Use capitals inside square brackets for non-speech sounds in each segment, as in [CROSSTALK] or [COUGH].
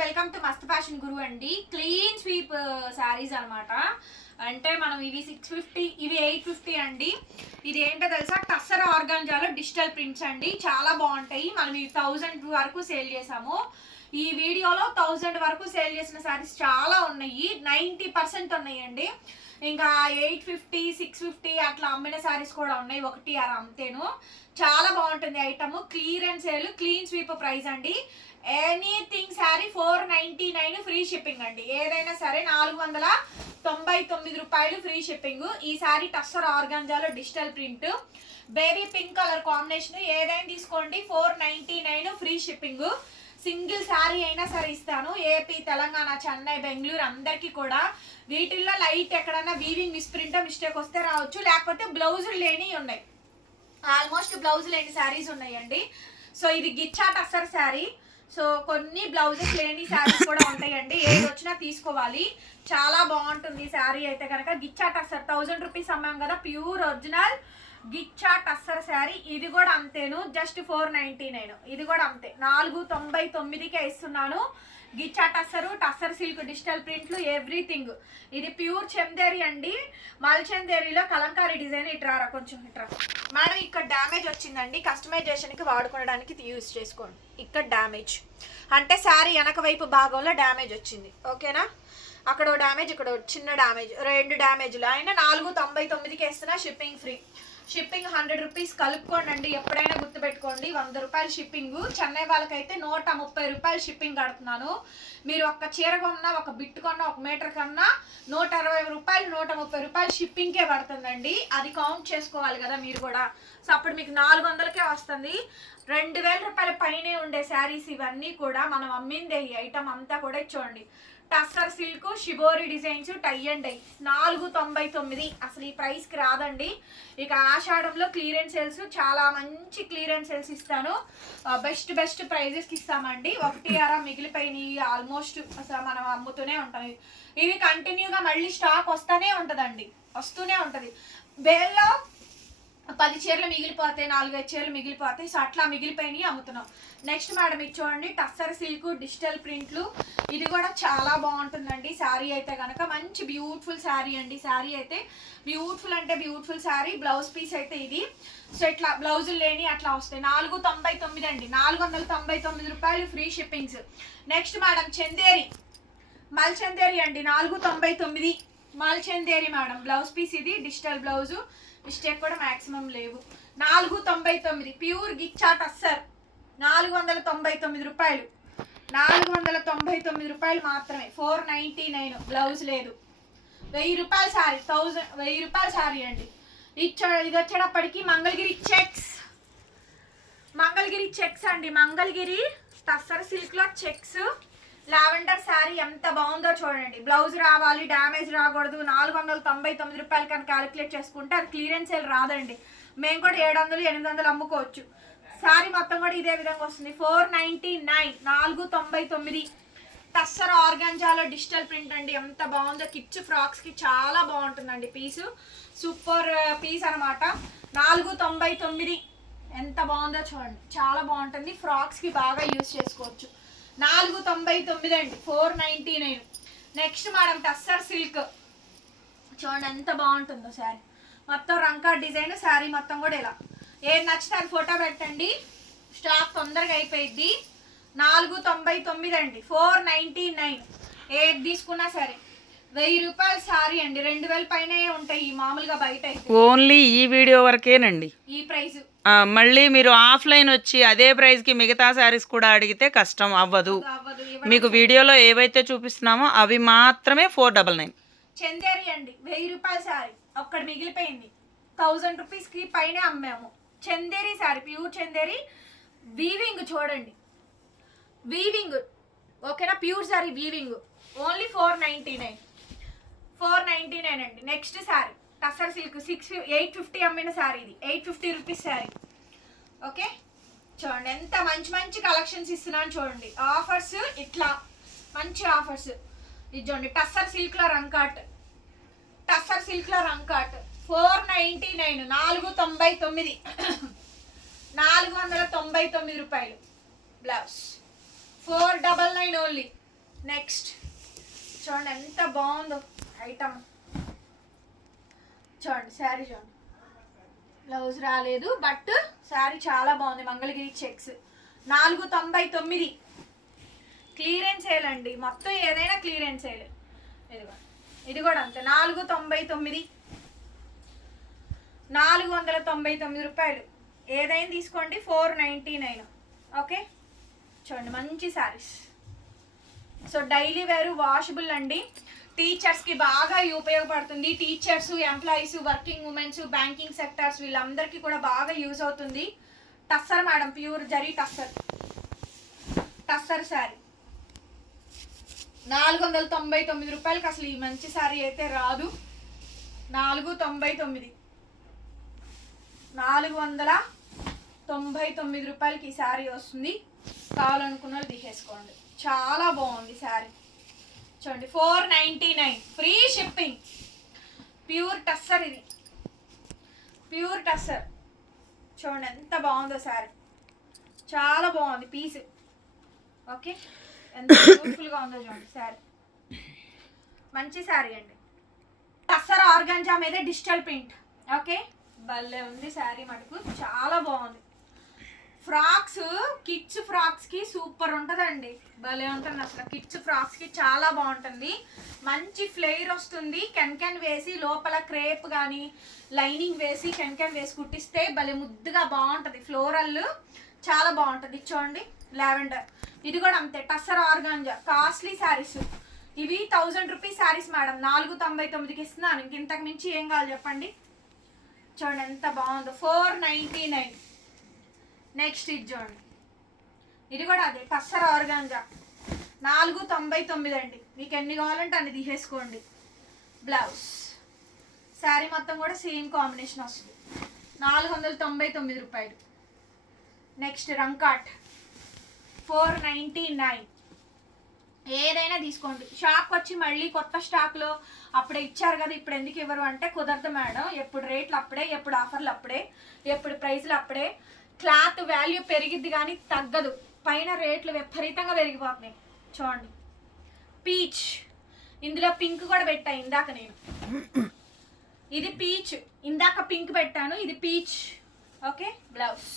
Welcome to Mast fashion Guru అండి. Clean sweep saris అన్నమాట. అంటే మనం ఇవి సిక్స్ ఫిఫ్టీ ఇవి ఎయిట్ ఫిఫ్టీ అండి. ఇది ఏంటో తెలుసా టస్సర్ ఆర్గాన్జాలో డిజిటల్ ప్రింట్స్ అండి. చాలా బాగుంటాయి. మనం ఇవి థౌజండ్ వరకు సేల్ చేసాము. ఈ వీడియోలో థౌజండ్ వరకు సేల్ చేసిన శారీస్ చాలా ఉన్నాయి. నైంటీ పర్సెంట్ ఉన్నాయండి. ఇంకా ఎయిట్ ఫిఫ్టీ సిక్స్ ఫిఫ్టీ అట్లా అమ్మిన శారీస్ కూడా ఉన్నాయి. ఒకటి అర అంతేను. చాలా బాగుంటుంది item. Clearance sale clean sweep price అండి. Anything sari four ninety nine free shipping అండి. ఏదైనా సరే నాలుగు వందల తొంభై తొమ్మిది రూపాయలు ఫ్రీ షిప్పింగ్. ఈ sari tussar ఆర్గాంజాలో digital print. Baby pink colour combination. ఏదైనా తీసుకోండి. Four ninety nine free shipping. Single sari అయినా సరే ఇస్తాను. ఏపీ తెలంగాణ చెన్నై బెంగళూరు అందరికీ కూడా. వీటిల్లో లైట్ ఎక్కడైనా వీవింగ్ మిస్ప్రింట్ మిస్టేక్ వస్తే రావచ్చు. లేకపోతే బ్లౌజులు లేని ఉన్నాయి. ఆల్మోస్ట్ బ్లౌజ్ లేని శారీస్ ఉన్నాయండి. సో ఇది గిచ్చా టస్సర్ శారీ సో కొన్ని బ్లౌజెస్ లేని శారీస్ కూడా ఉంటాయండి. ఏది వచ్చినా తీసుకోవాలి. చాలా బాగుంటుంది శారీ అయితే కనుక. గిచ్చా టస్సర్ థౌజండ్ రూపీస్ అమ్మాం కదా. Pure original. గిచ్చా టస్సర్ శారీ. ఇది కూడా అంతేను. Just four ninety nine. ఇది కూడా అంతే. నాలుగు తొంభై తొమ్మిదికే ఇస్తున్నాను. గిచ్చా టస్సరు టస్సర్ సిల్క్ డిజిటల్ ప్రింట్లు ఎవ్రీథింగ్. ఇది ప్యూర్ చెందేరి అండి. మల్చెందేరిలో కలంకారీ డిజైన్ ఇట్రారా కొంచెం ఇట్రా మేడం ఇక్కడ డ్యామేజ్ వచ్చిందండి. కస్టమైజేషన్కి వాడుకోవడానికి యూజ్ చేసుకోండి. ఇక్కడ డ్యామేజ్. అంటే శారీ వెనక వైపు భాగంలో డ్యామేజ్ వచ్చింది. ఓకేనా? అక్కడ ఓ డ్యామేజ్ ఇక్కడ చిన్న డ్యామేజ్. రెండు డ్యామేజ్లు. అయినా నాలుగు తొంభై తొమ్మిదికి వేస్తున్నా shipping free. Shipping hundred rupees కలుపుకోండి ఎప్పుడైనా గుర్తుపెట్టుకోండి వంద రూపాయలు షిప్పింగ్. చెన్నై వాళ్ళకైతే నూట ముప్పై రూపాయలు షిప్పింగ్ కడుతున్నాను. మీరు ఒక్క చీర కొన్నా ఒక బిట్ కొన్నా ఒక మీటర్ కన్నా నూట అరవై రూపాయలు నూట ముప్పై రూపాయలు షిప్పింగ్కే పడుతుందండి. అది కౌంట్ చేసుకోవాలి కదా మీరు కూడా. సో అప్పుడు మీకు నాలుగు వందలకే వస్తుంది. రెండు వేల రూపాయల పైనే ఉండే శారీస్ ఇవన్నీ కూడా మనం అమ్మిందే ఈ ఐటమ్ అంతా కూడా చూడండి tussar silk shibori designs tie and dye నాలుగు తొంభై తొమ్మిది. అసలు ఈ ప్రైస్కి రాదండి. ఇక ఆషాఢంలో క్లియరెన్స్ సేల్స్ చాలా మంచి క్లియరెన్స్ సేల్స్ ఇస్తాను. బెస్ట్ బెస్ట్ ప్రైజెస్కి ఇస్తామండి. ఒకటి అర మిగిలిపోయినాయి ఆల్మోస్ట్ అసలు మనం అమ్ముతూనే ఉంటాం. ఇవి కంటిన్యూగా మళ్ళీ స్టాక్ వస్తూనే ఉంటుందండి. వస్తూనే ఉంటుంది. వేల్లో పది చీరలు మిగిలిపోతాయి నాలుగైదు చీరలు మిగిలిపోతాయి. సో అట్లా మిగిలిపోయినాయి అమ్ముతున్నాం. నెక్స్ట్ మేడం ఇది చూడండి టస్సర్ సిల్క్ డిజిటల్ ప్రింట్లు. ఇది కూడా చాలా బాగుంటుందండి. శారీ అయితే కనుక మంచి బ్యూటిఫుల్ శారీ అండి. శారీ అయితే బ్యూటిఫుల్ అంటే బ్యూటిఫుల్ శారీ. బ్లౌజ్ పీస్ అయితే ఇది. సో ఇట్లా బ్లౌజులు లేని అట్లా వస్తాయి. నాలుగు తొంభై తొమ్మిది అండి. నాలుగు వందల తొంభై తొమ్మిది రూపాయలు free shippings next madam Chanderi. Mulchanderi అండి. నాలుగు తొంభై తొమ్మిది. మల్చందేరి మేడం బ్లౌజ్ పీస్ ఇది డిజిటల్ బ్లౌజు మిస్టేక్ కూడా మాక్సిమం లేవు. నాలుగు తొంభై తొమ్మిది ప్యూర్ గిచ్చా టస్సర్ నాలుగు వందల తొంభై తొమ్మిది రూపాయలు. నాలుగు వందల తొంభై తొమ్మిది రూపాయలు మాత్రమే. Four ninety nine. బ్లౌజ్ లేదు. వెయ్యి రూపాయల శారీ థౌజండ్ వెయ్యి రూపాయల శారీ అండి. ఇచ్చ ఇది వచ్చేటప్పటికి మంగళగిరి చెక్స్. మంగళగిరి చెక్స్ అండి. మంగళగిరి టస్సర్ సిల్క్లో చెక్స్. లావెండర్ శారీ ఎంత బాగుందో చూడండి. బ్లౌజ్ రావాలి డ్యామేజ్ రాకూడదు. నాలుగు వందల తొంభై తొమ్మిది రూపాయలు కానీ క్యాలిక్యులేట్ చేసుకుంటే అది క్లియరెన్స్ సేల్ రాదండి. మేము కూడా ఏడు వందలు ఎనిమిది వందలు అమ్ముకోవచ్చు. శారీ మొత్తం కూడా ఇదే విధంగా వస్తుంది. ఫోర్ నైంటీ నైన్ నాలుగు తొంభై తొమ్మిది. టస్సర్ ఆర్గాంజాలో డిజిటల్ ప్రింట్ అండి. ఎంత బాగుందో. కిచ్ ఫ్రాక్స్కి చాలా బాగుంటుందండి పీసు. సూపర్ పీస్ అనమాట నాలుగు తొంభై తొమ్మిది. ఎంత బాగుందో చూడండి. చాలా బాగుంటుంది. ఫ్రాక్స్కి బాగా యూస్ చేసుకోవచ్చు. నాలుగు తొంభై తొమ్మిది అండి. Four ninety nine. Next madam tussar silk. చూడండి ఎంత బాగుంటుందో శారీ. మొత్తం రంకా డిజైన్ శారీ మొత్తం కూడా ఇలా. ఏది నచ్చితే అది ఫోటో పెట్టండి. స్టాక్ తొందరగా అయిపోయింది నాలుగు తొంభై తొమ్మిది అండి. Four ninety nine. ఏది తీసుకున్నా సరే. వెయ్యి రూపాయల శారీ అండి. రెండు వేల పైనే ఉంటాయి. మామూలుగా బయట ఓన్లీ ఈ వీడియో వరకేనండి. ఈ ప్రైస్ మళ్ళీ మీరు ఆఫ్లైన్ వచ్చి అదే ప్రైస్కి మిగతా శారీస్ కూడా అడిగితే కష్టం అవ్వదు. మీకు వీడియోలో ఏవైతే చూపిస్తున్నామో అవి మాత్రమే ఫోర్ డబల్ నైన్. చందేరి అండి వెయ్యి రూపాయల శారీ. ఒక్కటి మిగిలిపోయింది. థౌజండ్ రూపీస్కి పైన అమ్మాము. చందేరి శారీ ప్యూర్ చందేరి. వీవింగ్ చూడండి. వీవింగ్. ఓకేనా? Pure sari weaving. Only four ninety nine. Four ninety nine అండి. Next sari. Tussar silk six eight fifty అమ్మిన శారీ ఇది. Eight fifty rupees sari okay చూడండి ఎంత మంచి మంచి కలెక్షన్స్ ఇస్తున్నాను చూడండి. ఆఫర్స్ ఇట్లా మంచి ఆఫర్స్ ఇది చూడండి టస్సర్ సిల్క్లో రంకాట్ టస్సర్ సిల్క్లో రంకాట్ ఫోర్ నైంటీ నైన్ నాలుగు తొంభై తొమ్మిది. నాలుగు వందల తొంభై తొమ్మిది రూపాయలు. Blouse four double nine only next చూడండి ఎంత బాగుందో ఐటమ్ చూడండి శారీ చూడండి. బ్లౌజ్ రాలేదు బట్ శారీ చాలా బాగుంది మంగళగిరి చెక్స్ నాలుగు తొంభై తొమ్మిది. క్లియరెన్స్ సేల్ అండి. మొత్తం ఏదైనా క్లియరెన్స్ సేల్ ఇదిగో ఇది కూడా అంతే. నాలుగు తొంభై తొమ్మిది. నాలుగు వందల తొంభై తొమ్మిది రూపాయలు. ఏదైనా తీసుకోండి ఫోర్ నైంటీ నైన్ ఓకే? చూడండి మంచి శారీస్. సో డైలీ వేరు వాషబుల్ అండి. టీచర్స్కి బాగా ఉపయోగపడుతుంది. Teachers employees working womens banking sectors వీళ్ళందరికీ కూడా బాగా యూజ్ అవుతుంది. టస్సర్ మేడం ప్యూర్ జరీ టస్సర్ టస్సర్ శారీ నాలుగు వందల తొంభై తొమ్మిది రూపాయలకి అసలు ఈ మంచి శారీ అయితే రాదు. నాలుగు తొంభై తొమ్మిది. నాలుగు వందల తొంభై తొమ్మిది రూపాయలకి ఈ శారీ వస్తుంది. కావాలనుకున్న వాళ్ళు తీసేసుకోండి. చాలా బాగుంది శారీ చూడండి four ninety nine free shipping pure tussar ఇది. ప్యూర్ టస్సర్ చూడండి ఎంత బాగుందో శారీ చాలా బాగుంది పీస్ ఓకే ఎంత బ్యూటిఫుల్గా ఉందో చూడండి శారీ మంచి శారీ అండి. టస్సర్ ఆర్గంజా మీద డిజిటల్ ప్రింట్ ఓకే భలే ఉంది శారీ మటుకు. చాలా బాగుంది. ఫ్రాక్స్ కిడ్స్ ఫ్రాక్స్కి సూపర్ ఉంటుందండి. భలే ఉంటుంది అసలు. కిడ్స్ ఫ్రాక్స్కి చాలా బాగుంటుంది. మంచి ఫ్లేర్ వస్తుంది. కెన్ వేసి లోపల క్రేప్ కానీ లైనింగ్ వేసి కెన్ వేసి కుట్టిస్తే భలే ముద్దుగా బాగుంటుంది. ఫ్లోరల్ చాలా బాగుంటుంది. చూడండి లావెండర్. ఇది కూడా అంతే. టస్సర్ ఆర్గాంజా. కాస్ట్లీ శారీస్. ఇవి థౌజండ్ రూపీస్ శారీస్ మేడం. నాలుగు తొంభై తొమ్మిదికి ఇస్తున్నాను. ఇంక ఇంతకు మించి ఏం కావాలి చెప్పండి? చూడండి ఎంత బాగుందో. Four ninety nine. నెక్స్ట్ ఇది చూడండి. ఇది కూడా అదే టస్సర్ ఆర్గాంజా నాలుగు తొంభై తొమ్మిది అండి. మీకు ఎన్ని కావాలంటే అన్ని తీసేసుకోండి. బ్లౌజ్ శారీ మొత్తం కూడా సేమ్ కాంబినేషన్ వస్తుంది. నాలుగు వందల తొంభై తొమ్మిది రూపాయలు. నెక్స్ట్ రంకాట్. ఫోర్ నైంటీ నైన్ ఏదైనా తీసుకోండి. షాప్ వచ్చి మళ్ళీ కొత్త స్టాక్లో అప్పుడే ఇచ్చారు కదా ఇప్పుడు ఎందుకు ఇవ్వరు అంటే కుదరదు మేడం. ఎప్పుడు రేట్లు అప్పుడే ఎప్పుడు ఆఫర్లు అప్పుడే ఎప్పుడు ప్రైస్లు అప్పుడే. క్లాత్ వాల్యూ పెరిగిద్ది కానీ తగ్గదు. పైన రేట్లు విపరీతంగా పెరిగిపోతున్నాయి. చూడండి. పీచ్. ఇందులో పింక్ కూడా పెట్టా ఇందాక నేను. ఇది పీచ్. ఇందాక పింక్ పెట్టాను. ఇది పీచ్. ఓకే? బ్లౌజ్.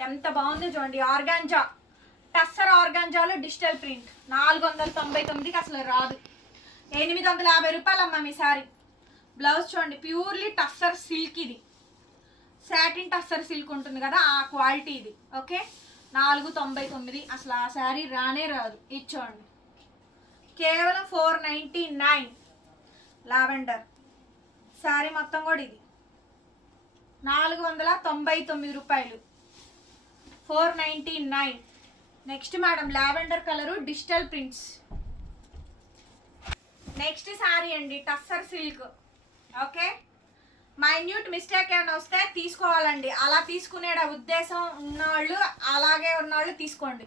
ఎంత బాగుందో చూడండి. ఆర్గాంజా. టస్సర్ ఆర్గాంజాలో డిజిటల్ ప్రింట్. నాలుగు వందల తొంభై తొమ్మిదికి అసలు రాదు. ఎనిమిది వందల యాభై రూపాయలు అమ్మ మీ సారీ. బ్లౌజ్ చూడండి. ప్యూర్లీ టస్సర్ సిల్క్ ఇది. సాటిన్ టస్సర్ సిల్క్ ఉంటుంది కదా ఆ క్వాలిటీ ఇది. ఓకే? నాలుగు తొంభై తొమ్మిది. అసలు ఆ శారీ రానే రాదు. ఇచ్చోండి కేవలం four ninety nine. Lavender. Sari మొత్తం కూడా ఇది. నాలుగు వందల తొంభై తొమ్మిది రూపాయలు. Four ninety nine. Next madam lavender colour digital prints. Next sari అండి tussar silk. Okay? Minute mistake ఏమైనా వస్తే తీసుకోవాలండి. అలా తీసుకునే ఉద్దేశం ఉన్నవాళ్ళు అలాగే ఉన్నవాళ్ళు తీసుకోండి.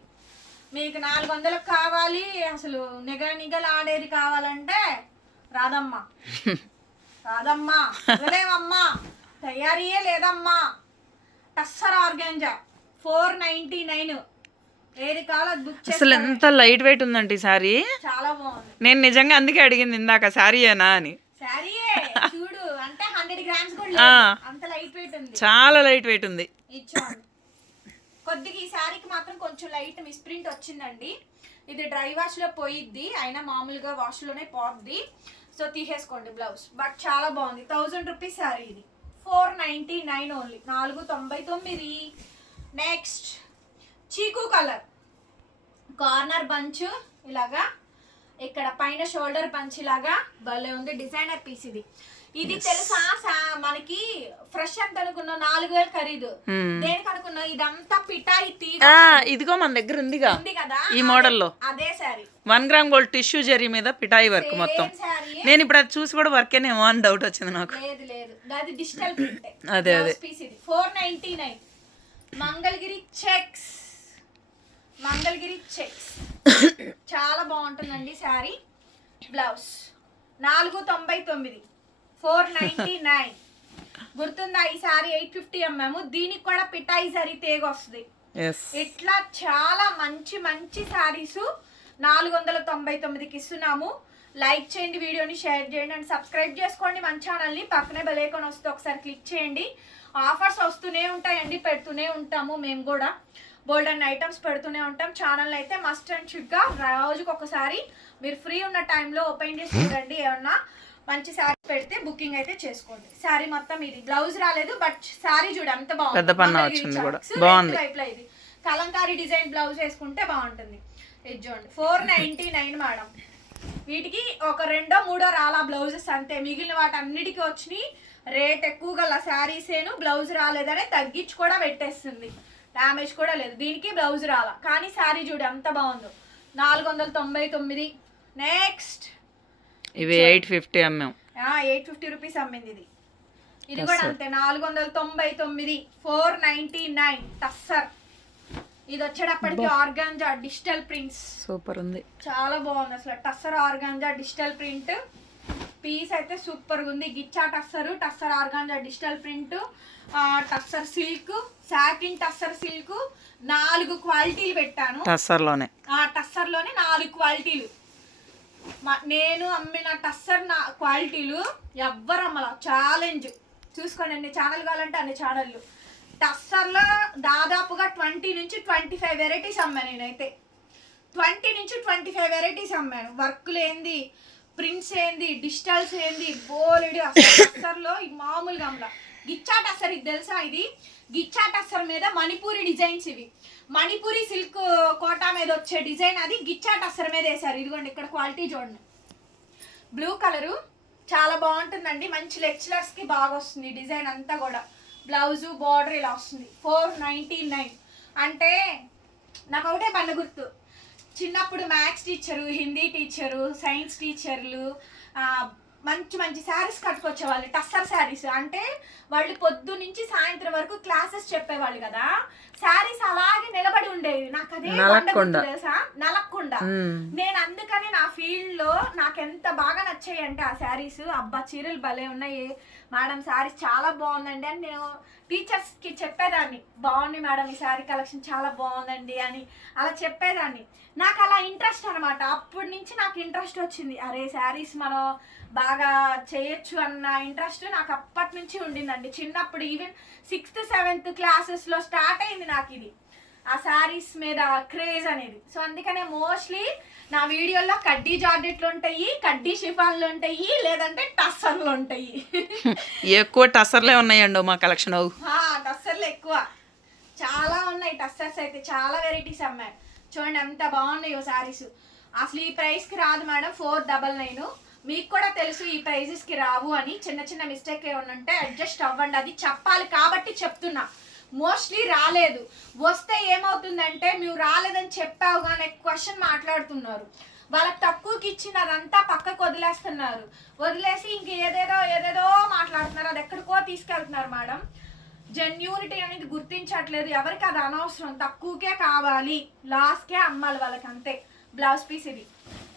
మీకు నాలుగు వందలకు కావాలి అసలు నిగ నిగలు ఆడేది కావాలంటే రాదమ్మా [LAUGHS] రాదమ్మా ఇవ్వలేమమ్మా తయారీయే లేదమ్మా. Tussar organza four ninety nine. ఏది అసలు ఎంత లైట్ వెయిట్ ఉందండి సారీ? చాలా బాగుంది. నేను నిజంగా అందుకే అడిగింది ఇందాక శారీయేనా అని. శారీయే చూడు అంటే హండ్రెడ్ గ్రామ్స్ కూడా ఆ. లేదు అంత లైట్ వెయిట్ ఉంది చాలా లైట్ వెయిట్ ఉంది. కొద్దిగా ఈ శారీకి మాత్రం కొంచెం లైట్ మిస్ప్రింట్ వచ్చిందండి. ఇది డ్రై వాష్లో పోయిద్ది అయినా మామూలుగా వాష్లోనే పోద్ది. సో తీసేసుకోండి బ్లౌజ్ బట్ చాలా బాగుంది. థౌజండ్ రూపీస్ శారీ ఇది. ఫోర్ నైంటీ నైన్ ఓన్లీ నాలుగు తొంభై తొమ్మిది. నెక్స్ట్ చీకు కలర్ కార్నర్ బంచ్ ఇలాగా. ఇక్కడ పైన షోల్డర్ పంచ్ లాగా భలే ఉంది. డిజైనర్ పీస్ ఇది. ఇది తెలుసా? మనకి ఫ్రెష్ ఎంత అనుకున్నా నాలుగు వేలు ఖరీదు. Hmm. దేనికి అనుకున్నా? ఇదంతా పిటాయి ఆ, ఇదిగో మన దగ్గర ఉందిగా. ఉంది కదా? ఈ మోడల్లో. అదే sari one gram gold tissue zari మీద పిటాయి వర్క్ మొత్తం. నేను ఇప్పుడు అది చూసి కూడా వర్కేనేమో అని డౌట్ వచ్చింది నాకు. లేదు లేదు. అది డిజిటల్ [CLEARS THROAT] అదే, అదే. Four ninety nine Mangalagiri checks Mangalagiri checks [COUGHS] చాలా బాగుంటుందండి శారీ. బ్లౌజ్ నాలుగు తొంభై తొమ్మిది. Four ninety nine. గుర్తుందా? ఈ శారీ ఎయిట్ ఫిఫ్టీ అమ్మాము. దీనికి కూడా పిటాయి జరీ తేగ వస్తుంది. ఇట్లా చాలా మంచి మంచి శారీస్ నాలుగు వందల తొంభై తొమ్మిదికి ఇస్తున్నాము. లైక్ చేయండి వీడియోని షేర్ చేయండి అండ్ సబ్స్క్రైబ్ చేసుకోండి మన ఛానల్ని. పక్కనే బెలైకాన్ వస్తే ఒకసారి క్లిక్ చేయండి. ఆఫర్స్ వస్తూనే ఉంటాయండి పెడుతూనే ఉంటాము మేము కూడా. బోల్డ్ అండ్ ఐటమ్స్ పెడుతూనే ఉంటాం. ఛానల్ అయితే మస్ట్ అండ్ షుడ్గా రోజుకి ఒకసారి మీరు ఫ్రీ ఉన్న టైంలో ఓపెన్ చేసి చూడండి ఏమన్నా. మంచి శారీ పెడితే బుకింగ్ అయితే చేసుకోండి. శారీ మొత్తం ఇది. బ్లౌజ్ రాలేదు బట్ శారీ చూడు ఎంత బాగుంది. పెద్ద పన్నా మంగళగిరి వచ్చింది కూడా. chunks, బాగుంది. వైపులా ఇది. కలంకారీ డిజైన్ బ్లౌజ్ వేసుకుంటే బాగుంటుంది. ఇది చూడండి. ఫోర్ నైన్టీ నైన్ మేడం వీటికి ఒక రెండో మూడో రాలా బ్లౌజెస్ అంతే. మిగిలిన వాటి అన్నిటికీ వచ్చినాయి. రేట్ ఎక్కువ గల శారీస్ ఏను బ్లౌజ్ రాలేదనే తగ్గించి కూడా పెట్టేస్తుంది. డ్యామేజ్ కూడా లేదు. దీనికి బ్లౌజ్ రాలా. కానీ శారీ చూడు ఎంత బాగుందో. నాలుగు వందల తొంభై తొమ్మిది. నెక్స్ట్ ఇవి ఎయిట్ ఫిఫ్టీ అమ్మాం. ఎయిట్ ఫిఫ్టీ రూపీస్ అమ్మింది ఇది. ఇది కూడా అంతే నాలుగు వందల తొంభై తొమ్మిది ఫోర్ నైన్టీ నైన్ టస్సర్. ఇది వచ్చేటప్పటికి ఆర్గాంజా డిజిటల్ ప్రింట్స్. సూపర్ ఉంది. చాలా బాగుంది అసలు tussar organza digital print. Piece అయితే సూపర్గా ఉంది. Ghicha tussar tussar organza digital print. Tussar silk satin tussar silk నాలుగు క్వాలిటీలు పెట్టాను. టస్సర్లోనే. ఆ టస్సర్లోనే నాలుగు క్వాలిటీలు. మా- నేను అమ్మిన టస్సర్ నా క్వాలిటీలు ఎవ్వరు అమ్మల. ఛాలెంజ్. చూసుకోండి అన్ని ఛానల్ కావాలంటే అన్ని ఛానళ్ళు. టస్సర్లో దాదాపుగా ట్వంటీ నుంచి ట్వంటీ ఫైవ్ వెరైటీస్ అమ్మాను నేనైతే. ట్వంటీ నుంచి ట్వంటీ ఫైవ్ వెరైటీస్ అమ్మాను వర్క్లు ఏంది? ప్రింట్స్ ఏంది? డిజిటల్స్ ఏంది? బోలెడు. అసలు టస్సర్లో మామూలుగా అమ్మలా. గిచ్చాట్ అసర్ ఇది తెలుసా ఇది? గిచ్చాట్ అసర్ మీద మణిపూరి డిజైన్స్ ఇవి. మణిపూరి సిల్క్ కోటా మీద వచ్చే డిజైన్ అది. గిచ్చాట్ అసర్ మీద వేశారు. ఇదిగోండి ఇక్కడ క్వాలిటీ చూడండి. Blue colour. చాలా బాగుంటుందండి. మంచి లెక్చరర్స్కి బాగా వస్తుంది డిజైన్ అంతా కూడా. బ్లౌజు బార్డర్ ఇలా వస్తుంది. Four ninety nine. అంటే నాకు ఒకటే పన్న గుర్తు. చిన్నప్పుడు maths teacher Hindi teacher science టీచర్లు మంచి మంచి శారీస్ కట్టుకొచ్చేవాళ్ళు టస్సర్ శారీస్ అంటే వాళ్ళు పొద్దు నుంచి సాయంత్రం వరకు క్లాసెస్ చెప్పేవాళ్ళు కదా. శారీస్ అలాగే నిలబడి ఉండేవి. నాకు అదే తెలుసా? నలక్కుండా. నేను అందుకని నా ఫీల్డ్లో నాకు ఎంత బాగా నచ్చాయి అంటే ఆ శారీస్ అబ్బా చీరలు భలే ఉన్నాయి. మేడం శారీస్ చాలా బాగుందండి అని నేను టీచర్స్కి చెప్పేదాన్ని. బాగుంది మేడం ఈ శారీ కలెక్షన్ చాలా బాగుందండి అని అలా చెప్పేదాన్ని. నాకు అలా ఇంట్రెస్ట్ అనమాట అప్పటి నుంచి నాకు ఇంట్రెస్ట్ వచ్చింది. అరే శారీస్ మనం బాగా చేయొచ్చు అన్న ఇంట్రెస్ట్ నాకు అప్పటి నుంచి ఉండిందండి. చిన్నప్పుడు ఈవెన్ సిక్స్త్ సెవెంత్ క్లాసెస్లో స్టార్ట్ అయింది నాకు ఇది. ఆ శారీస్ మీద క్రేజ్ అనేది. సో అందుకనే మోస్ట్లీ నా వీడియోలో కడ్డీ జార్జెట్లు ఉంటాయి కడ్డీ షిఫాన్లు ఉంటాయి లేదంటే టస్సర్లు ఉంటాయి. [LAUGHS] ఎక్కువ టస్సర్లే ఉన్నాయండి మా కలెక్షన్. టస్సర్లు ఎక్కువ. చాలా ఉన్నాయి టస్సర్స్ అయితే చాలా వెరైటీస్ అమ్మాయి చూడండి ఎంత బాగున్నాయో శారీస్ అసలు ఈ ప్రైస్కి రాదు మేడం ఫోర్ డబల్ నైన్ మీకు కూడా తెలుసు ఈ ప్రైజెస్కి రావు అని. చిన్న చిన్న మిస్టేక్ ఏమైనా ఉంటే అడ్జస్ట్ అవ్వండి. అది చెప్పాలి కాబట్టి చెప్తున్నా. మోస్ట్లీ రాలేదు. వస్తే ఏమవుతుందంటే మీరు రాలేదని చెప్పావు కానీ క్వశ్చన్ మాట్లాడుతున్నారు. వాళ్ళకి తక్కువకి ఇచ్చినదంతా పక్కకు వదిలేస్తున్నారు. వదిలేసి ఇంక ఏదేదో ఏదేదో మాట్లాడుతున్నారు. అది ఎక్కడికో తీసుకెళ్తున్నారు మేడం. జెన్యూనిటీ అనేది గుర్తించట్లేదు. ఎవరికి అది అనవసరం. తక్కువకే కావాలి. లాస్ట్కే అమ్మాలి వాళ్ళకి అంతే. బ్లౌజ్ పీస్ ఇది.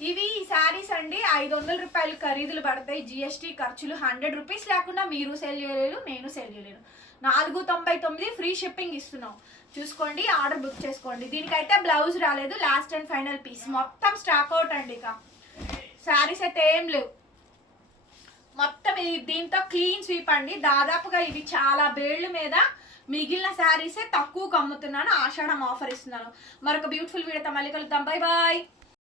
ఇవి ఈ శారీస్ అండి ఐదు వందల రూపాయలు ఖరీదులు పడతాయి. జిఎస్టీ ఖర్చులు హండ్రెడ్ రూపీస్ లేకుండా మీరు సెల్ చేయలేరు నేను సెల్ చేయలేను. నాలుగు తొంభై తొమ్మిది ఫ్రీ షిప్పింగ్ ఇస్తున్నాం. చూసుకోండి ఆర్డర్ బుక్ చేసుకోండి. దీనికైతే బ్లౌజ్ రాలేదు లాస్ట్ అండ్ ఫైనల్ పీస్ మొత్తం స్టాక్ అవుట్ అండి ఇక. శారీస్ అయితే ఏం లేవు. మొత్తం ఇది దీంతో క్లీన్ స్వీప్ అండి. దాదాపుగా ఇవి చాలా బేళ్ళు మీద మిగిలిన శారీసే తక్కువకు అమ్ముతున్నాను. ఆషాఢం ఆఫర్ ఇస్తున్నాను. మరొక బ్యూటిఫుల్ వీడియోతో మళ్ళీ కలుద్దాం. Bye bye